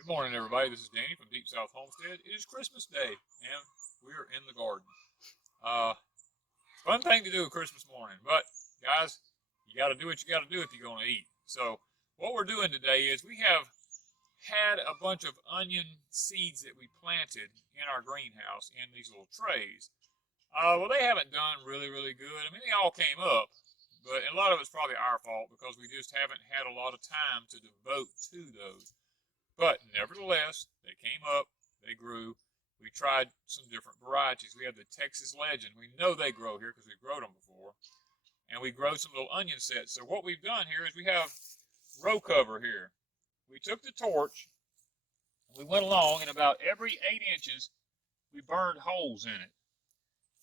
Good morning, everybody. This is Danny from Deep South Homestead. It is Christmas Day, and we're in the garden. Fun thing to do Christmas morning, but guys, you got to do what you got to do if you're going to eat. So, what we're doing today is we have had a bunch of onion seeds that we planted in our greenhouse in these little trays. Well, they haven't done really good. I mean, they all came up, but a lot of it's probably our fault because we just haven't had a lot of time to devote to those. But nevertheless, they came up, they grew. We tried some different varieties. We have the Texas Legend. We know they grow here because we've grown them before. And we grow some little onion sets. So what we've done here is we have row cover here. We took the torch, we went along, and about every 8 inches, we burned holes in it.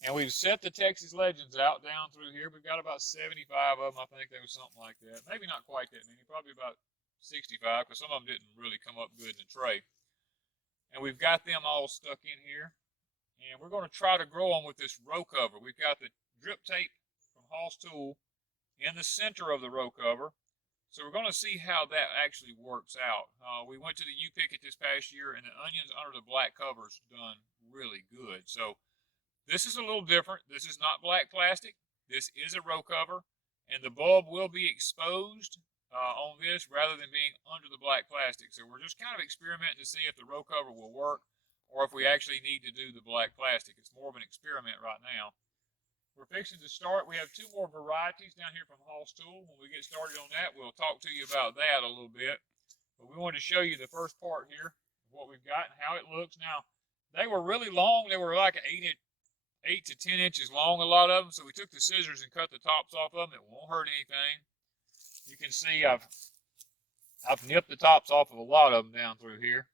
And we've set the Texas Legends out down through here. We've got about 75 of them. I think there was something like that. Maybe not quite that many, probably about 65, because some of them didn't really come up good in the tray. And we've got them all stuck in here. And we're going to try to grow them with this row cover. We've got the drip tape from Hoss Tool in the center of the row cover. So we're going to see how that actually works out. We went to the upikit this past year, and the onions under the black cover's done really good. So this is a little different. This is not black plastic. This is a row cover, and the bulb will be exposed on this rather than being under the black plastic. So we're just kind of experimenting to see if the row cover will work or if we actually need to do the black plastic. It's more of an experiment right now. We're fixing to start. We have 2 more varieties down here from Hoss Tool. When we get started on that, we'll talk to you about that a little bit. But we wanted to show you the first part here, what we've got and how it looks. Now, they were really long. They were like 8 to 10 inches long, a lot of them. So we took the scissors and cut the tops off of them. It won't hurt anything. You can see I've nipped the tops off of a lot of them down through here.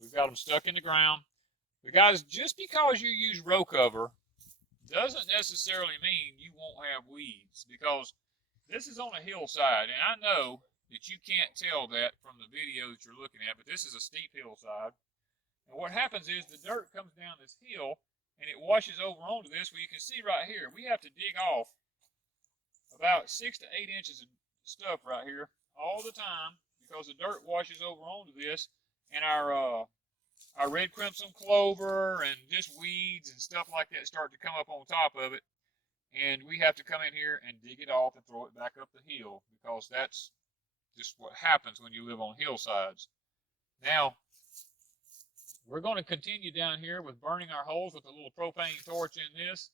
We've got them stuck in the ground. But guys, just because you use row cover doesn't necessarily mean you won't have weeds, because this is on a hillside, and I know that you can't tell that from the video that you're looking at, but this is a steep hillside. And what happens is the dirt comes down this hill and it washes over onto this. Well, you can see right here, we have to dig off about 6 to 8 inches of stuff right here all the time because the dirt washes over onto this, and our red crimson clover and just weeds and stuff like that start to come up on top of it, and we have to come in here and dig it off and throw it back up the hill because that's just what happens when you live on hillsides. Now, we're going to continue down here with burning our holes with a little propane torch in this,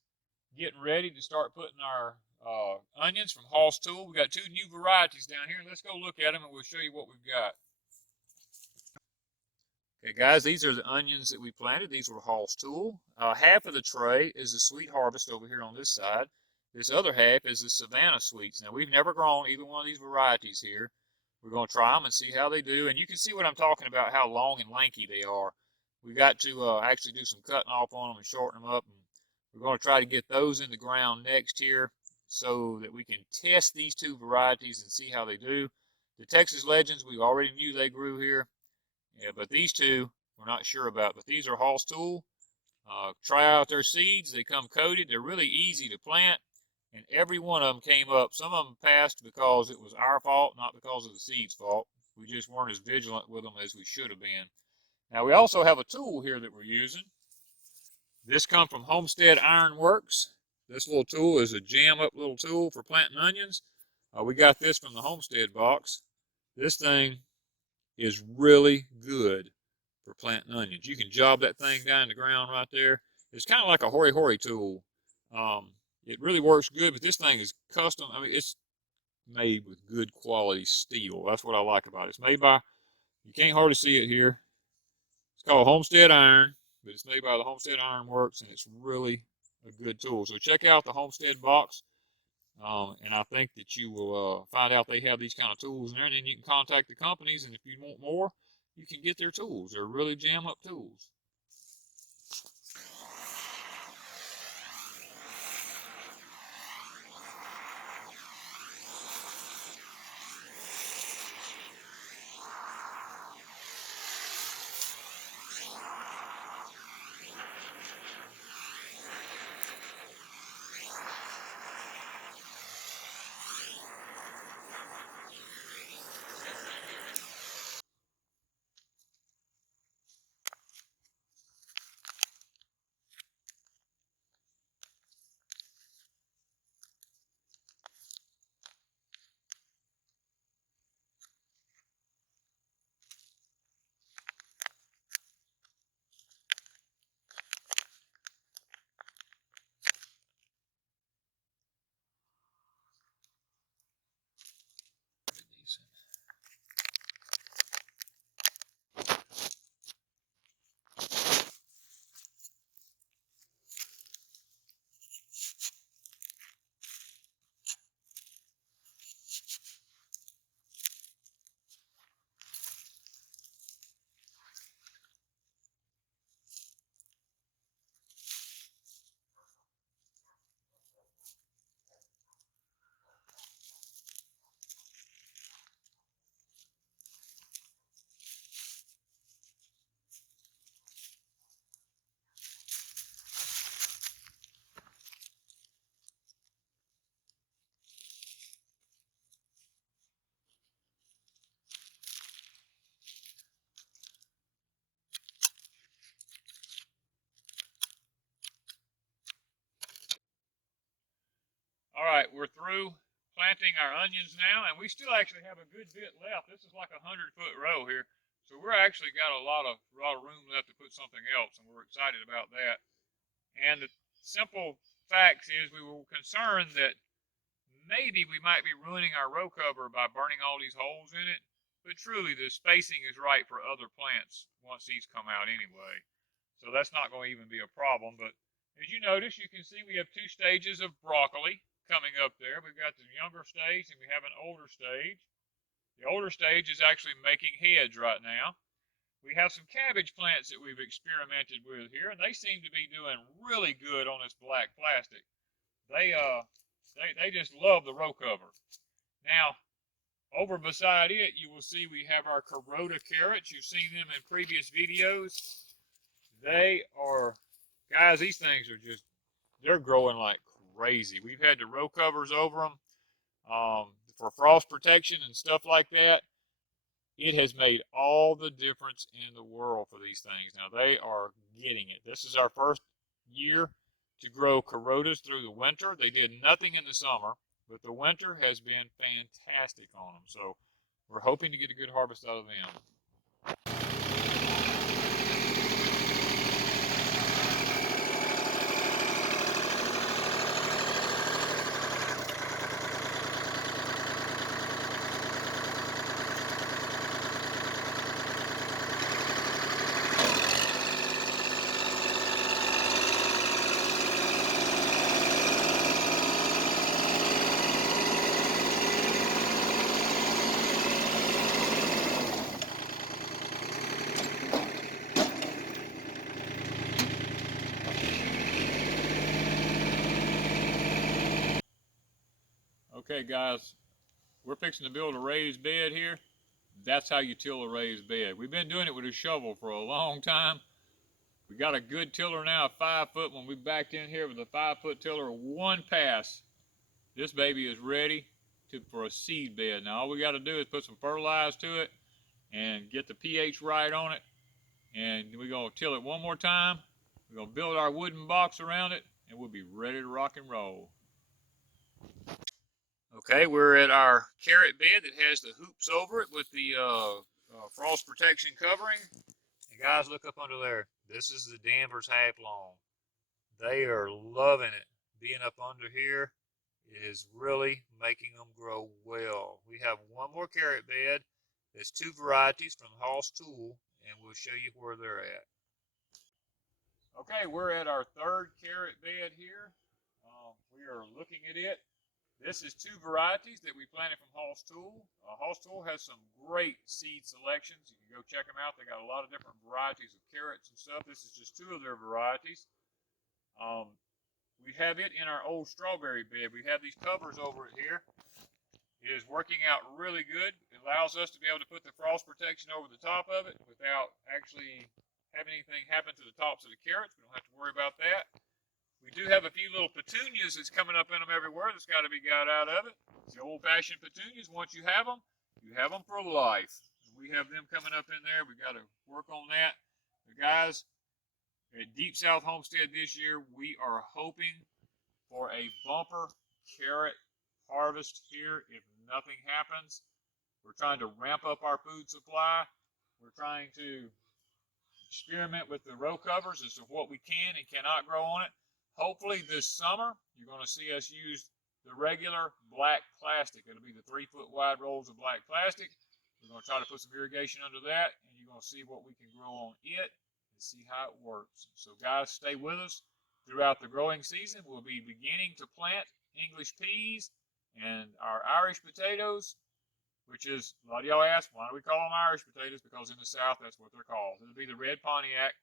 getting ready to start putting our onions from Hoss Tool. We got 2 new varieties down here. Let's go look at them and we'll show you what we've got. Okay, guys, these are the onions that we planted. These were Hoss Tool. Half of the tray is the Sweet Harvest over here on this side. This other half is the Savannah Sweets. Now, we've never grown either one of these varieties here. We're going to try them and see how they do. And you can see what I'm talking about, how long and lanky they are. We got to actually do some cutting off on them and shorten them up. And we're going to try to get those in the ground next here so that we can test these 2 varieties and see how they do. The Texas Legends, we already knew they grew here. Yeah, but these 2 we're not sure about. But these are Hoss Tool. Try out their seeds. They come coated. They're really easy to plant. And every one of them came up. Some of them passed because it was our fault, not because of the seeds' fault. We just weren't as vigilant with them as we should have been. Now, we also have a tool here that we're using. This comes from Homestead Iron Works. This little tool is a jam-up little tool for planting onions. We got this from the Homestead box. This thing is really good for planting onions. You can job that thing down in the ground right there. It's kind of like a hori-hori tool. It really works good, but this thing is custom. I mean, it's made with good quality steel. That's what I like about it. It's made by, you can't hardly see it here. It's called Homestead Iron, but it's made by the Homestead Iron Works, and it's really a good tool. So check out the Homestead box, and I think that you will find out they have these kind of tools in there, and then you can contact the companies, and if you want more, you can get their tools. They're really jam-up tools. we're through planting our onions now, and we still actually have a good bit left. This is like a 100-foot row here, so we're actually got a lot of room left to put something else, and we're excited about that. And the simple facts is we were concerned that maybe we might be ruining our row cover by burning all these holes in it, but truly the spacing is right for other plants once these come out anyway. So that's not going to even be a problem. But as you notice, you can see we have 2 stages of broccoli coming up there. We've got the younger stage and we have an older stage. The older stage is actually making heads right now. We have some cabbage plants that we've experimented with here, and they seem to be doing really good on this black plastic. They just love the row cover. Now, over beside it, you will see we have our Corota carrots. You've seen them in previous videos. They are, guys, these things are just, they're growing like crazy. We've had the row covers over them for frost protection and stuff like that. It has made all the difference in the world for these things. Now, they are getting it. This is our first year to grow Corotas through the winter. They did nothing in the summer, but the winter has been fantastic on them. So we're hoping to get a good harvest out of them. Okay, guys, we're fixing to build a raised bed here. That's how you till a raised bed. We've been doing it with a shovel for a long time. We got a good tiller now, 5 foot. When we backed in here with a 5-foot tiller, 1 pass, this baby is ready for a seed bed. Now all we got to do is put some fertilizer to it and get the pH right on it. And we're going to till it 1 more time. We're going to build our wooden box around it, and we'll be ready to rock and roll. Okay, we're at our carrot bed that has the hoops over it with the frost protection covering. And guys, look up under there. This is the Danvers half long. They are loving it. Being up under here is really making them grow well. We have 1 more carrot bed. There's 2 varieties from Hoss Tool, and we'll show you where they're at. Okay, we're at our 3rd carrot bed here. We are looking at it. This is 2 varieties that we planted from Hoss Tool. Hoss Tool has some great seed selections. You can go check them out. They got a lot of different varieties of carrots and stuff. This is just 2 of their varieties. We have it in our old strawberry bed. We have these covers over it here. It is working out really good. It allows us to be able to put the frost protection over the top of it without actually having anything happen to the tops of the carrots. We don't have to worry about that. We do have a few little petunias that's coming up in them everywhere that's got to be got out of it. It's the old-fashioned petunias. Once you have them for life. We have them coming up in there. We got to work on that. But guys, at Deep South Homestead this year, we are hoping for a bumper carrot harvest here if nothing happens. We're trying to ramp up our food supply. We're trying to experiment with the row covers as to what we can and cannot grow on it. Hopefully this summer, you're going to see us use the regular black plastic. It'll be the 3-foot wide rolls of black plastic. We're going to try to put some irrigation under that, and you're going to see what we can grow on it and see how it works. So guys, stay with us throughout the growing season. We'll be beginning to plant English peas and our Irish potatoes, which is, a lot of y'all ask, why do we call them Irish potatoes? Because in the South, that's what they're called. It'll be the red Pontiac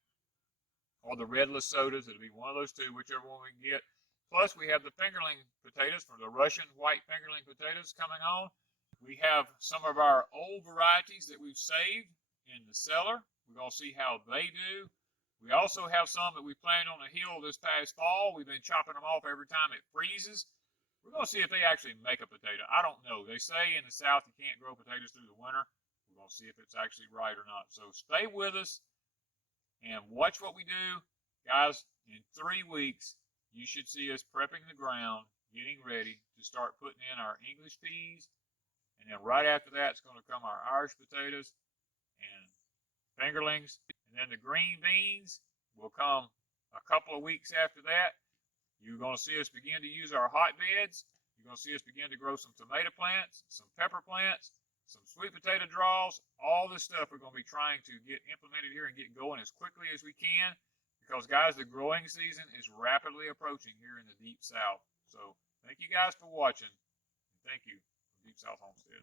or the red Lesotas. It'll be one of those 2, whichever one we can get. Plus, we have the fingerling potatoes for the Russian white fingerling potatoes coming on. We have some of our old varieties that we've saved in the cellar. We're going to see how they do. We also have some that we planted on the hill this past fall. We've been chopping them off every time it freezes. We're going to see if they actually make a potato. I don't know. They say in the South you can't grow potatoes through the winter. We're going to see if it's actually right or not. So stay with us and watch what we do. Guys, in 3 weeks, you should see us prepping the ground, getting ready to start putting in our English peas. And then right after that, it's going to come our Irish potatoes and fingerlings. And then the green beans will come a couple of weeks after that. You're going to see us begin to use our hotbeds. You're going to see us begin to grow some tomato plants, some pepper plants, some sweet potato draws. All this stuff we're going to be trying to get implemented here and get going as quickly as we can. Because, guys, the growing season is rapidly approaching here in the Deep South. So, thank you guys for watching. And thank you from Deep South Homestead.